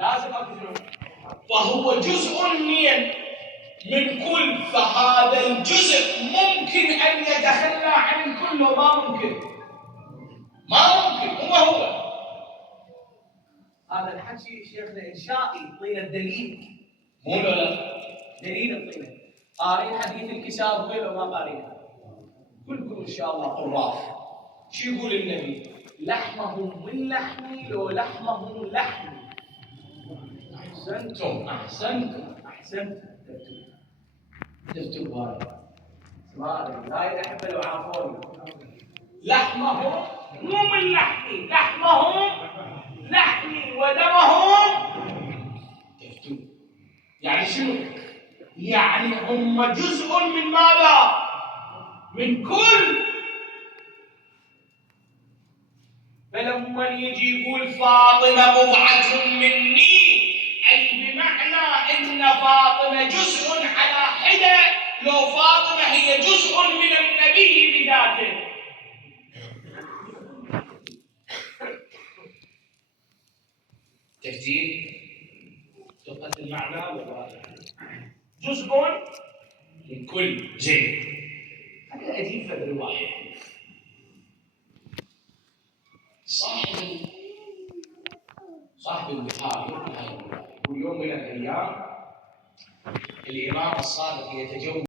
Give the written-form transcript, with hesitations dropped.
لازم أكثر. فهو جزء من كل، فهذا الجزء ممكن أن يتخلى عن الكل وما ممكن. هو هذا الحكي شيخنا إنشائي، يعطينا الدليل. مو لا دليل يعطينا. قارين حديث الكساء وين وما قارينه؟ كلكم إن شاء الله قراء. شو يقول النبي؟ لحمهم من لحمي لو لحمهم لحمي. أحسنتم. تفتوا هذا. لا يحب لو عافوني. لحمهم مو من لحمي، لحمهم لحمي ودمهم تفتوا. يعني شنو؟ يعني هم جزء من ماذا؟ من كل. فلما يجي يقول فاطمة بضعة مني، أي بمعنى إن فاطمة جزء على حدة، لو فاطمة هي جزء من النبي بذاته. تفسير دقة المعنى والواقع. جزء من كل. زين، هذا أجيب في الرواية. صاحب البخاري يقول يوم من الأيام الإمام الصادق يتجول